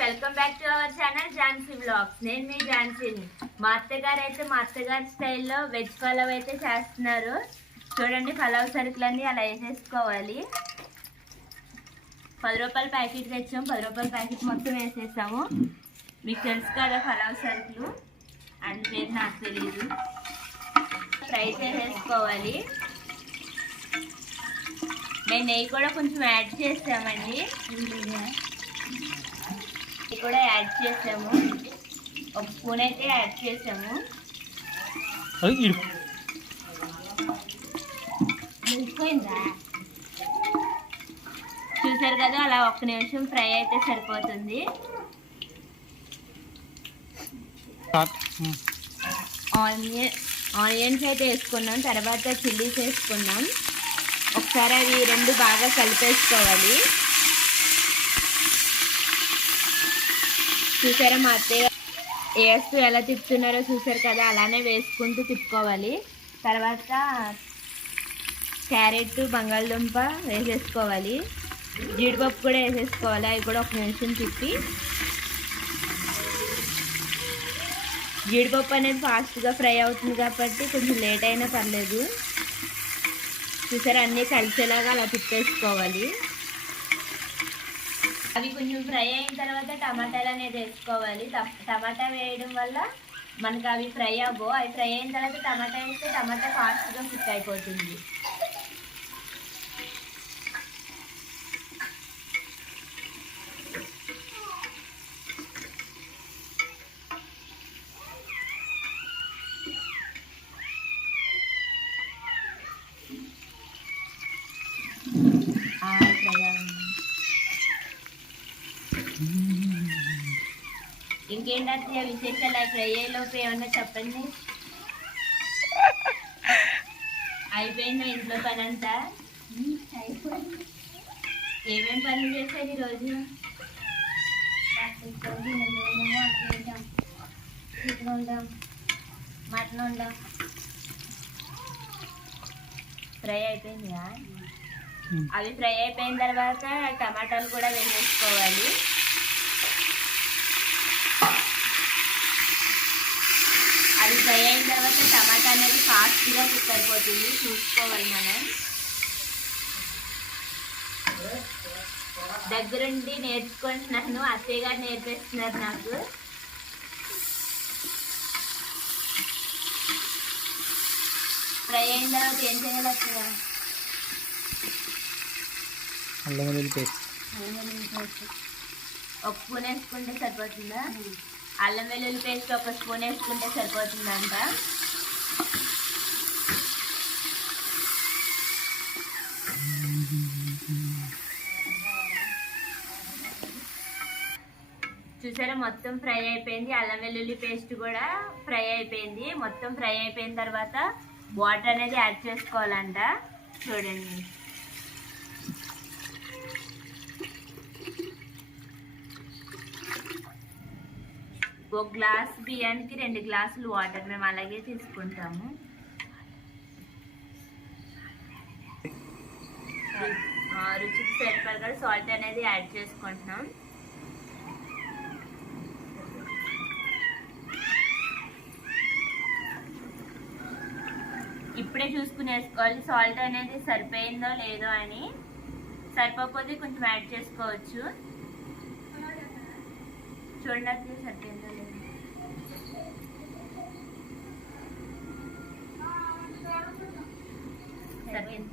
Welcome back to our channel Jhansi blogs నేను మీ ఝాన్సీని మా అత్తగారు అయితే మా అత్తగారి స్టైల్లో వెజ్ పలావ్ అయితే చేస్తున్నారు. చూడండి పలావ్ సరుకులన్నీ అలా వేసేసుకోవాలి. పది రూపాయల ప్యాకెట్ తెచ్చాము పది రూపాయల ప్యాకెట్ మొత్తం వేసేసాము. మీకు తెలుసు కదా పలావ్ సరుకులు. అని పేరు నాకు తెలియదు ఫ్రై చేసేసుకోవాలి. మేము నెయ్యి కూడా కొంచెం యాడ్ చేస్తామండి. కూడా యాడ్ చేసాము. ఒక స్పూన్ అయితే యాడ్ చేసాము. చూసారు కదా అలా ఒక్క నిమిషం ఫ్రై అయితే సరిపోతుంది. ఆనియన్ ఆనియన్స్ అయితే వేసుకున్నాం తర్వాత చిల్లీస్ వేసుకున్నాం. ఒకసారి అవి రెండు బాగా కలిపేసుకోవాలి. చూసారా మా అత్తయ్య వేస్తూ ఎలా తిప్పుతున్నారో చూసారు కదా అలానే వేసుకుంటూ తిప్పుకోవాలి. తర్వాత క్యారెట్ బంగాళదుంప వేసేసుకోవాలి. జీడిపప్పు కూడా వేసేసుకోవాలి అవి కూడా ఒక నిమిషం తిప్పి. జీడిపప్పు అనేది ఫాస్ట్గా ఫ్రై అవుతుంది కాబట్టి కొంచెం లేట్ అయినా పర్లేదు. చూసారా అన్నీ కలిసేలాగా అలా తిప్పేసుకోవాలి. అవి కొంచెం ఫ్రై అయిన తర్వాత టమాటాలు అనేది వేసుకోవాలి. ట- టమాటా వేయడం వల్ల మనకు అవి ఫ్రై అవ్వవు. అవి ఫ్రై అయిన తర్వాత టమాటా వేస్తే టమాటా ఫాస్ట్గా కుక్ అయిపోతుంది. ఇంకేంటంటే విశేషాలు అయ్యేలోపు ఏమన్నా చెప్పండి? అయిపోయిందా ఇంట్లో పని అంతా ఏమేం పనులు చేశారు ఈరోజు? మటన్ వండాం ఫ్రై అయిపోయిందా. అవి ఫ్రై అయిపోయిన తర్వాత టమాటాలు కూడా వేసేసుకోవాలి. అవి ఫ్రై అయిన తర్వాత టమాటా అనేది ఫాస్ట్గా కుక్ అయిపోతుంది. చూసుకోవాలి మనం. దగ్గరుండి నేర్చుకుంటున్నాను. అత్తయ్య గారు నేర్పిస్తున్నారు నాకు. ఫ్రై అయిన తర్వాత ఏం చేయాలి అత్తయ్య? అల్లం వెల్లుల్లి పేస్ట్. ఒక స్పూన్ వేసుకుంటే సరిపోతుందా? అల్లం వెల్లుల్లి పేస్ట్ ఒక స్పూన్ వేసుకుంటే సరిపోతుందంట. చూసారా మొత్తం ఫ్రై అయిపోయింది. అల్లం వెల్లుల్లి పేస్ట్ కూడా ఫ్రై అయిపోయింది. మొత్తం ఫ్రై అయిపోయిన తర్వాత వాటర్ అనేది యాడ్ చేసుకోవాలంట. చూడండి. ఒక గ్లాస్ బియ్యానికి రెండు గ్లాసులు వాటర్ మేము అలాగే తీసుకుంటాము. రుచికి సరిపడగా సాల్ట్ అనేది యాడ్ చేసుకుంటున్నాం. ఇప్పుడే చూసుకుని వేసుకోవాలి సాల్ట్ అనేది సరిపోయిందో లేదో అని. సరిపోకపోతే కొంచెం యాడ్ చేసుకోవచ్చు. చూడడానికి అది సరిపోయిందో సరిపోయింది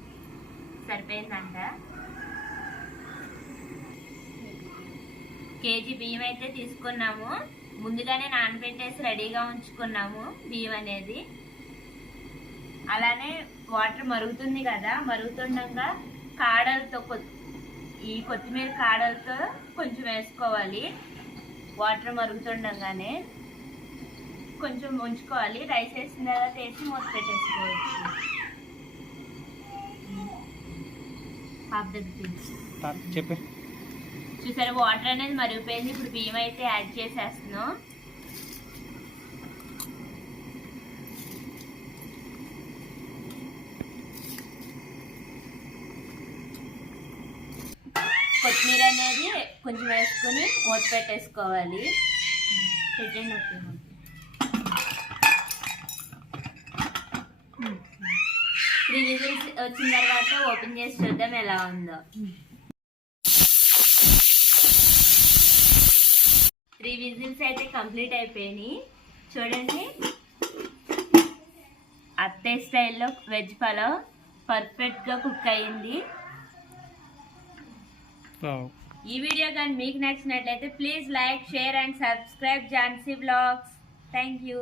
సరిపోయిందంట. కేజీ బియ్యం అయితే తీసుకున్నాము. ముందుగానే నానబెట్టేసి రెడీగా ఉంచుకున్నాము బియ్యం అనేది. అలానే వాటర్ మరుగుతుంది కదా మరుగుతుండగా కాడలతో కొ- ఈ కొత్తిమీర కాడలతో కొంచెం వేసుకోవాలి. వాటర్ మరుగుతుండగానే కొంచెం ఉంచుకోవాలి. రైస్ వేసిన తర్వాత వేసి మూత పెట్టేసుకోవచ్చు. హాఫ్ దగ్గర స్టార్ట్ చెప్పే. చూసారా వాటర్ అనేది మరిగిపోయింది. ఇప్పుడు బియ్యం అయితే యాడ్ చేసేస్తున్నాం. కొత్తిమీర అనేది కొంచెం వేసుకొని మూత పెట్టేసుకోవాలి పెట్టండి. త్రీ విజిల్స్ వచ్చిన తర్వాత ఓపెన్ చేసి చూద్దాం ఎలా ఉందో త్రీ విజిల్స్ అయితే కంప్లీట్ అయిపోయినాయి చూడండి అత్తే స్టైల్లో వెజ్ పలావ్ పర్ఫెక్ట్గా కుక్ అయ్యింది. ఈ వీడియో కానీ మీకు నచ్చినట్లయితే please like share and subscribe Jhansi blogs. Thank you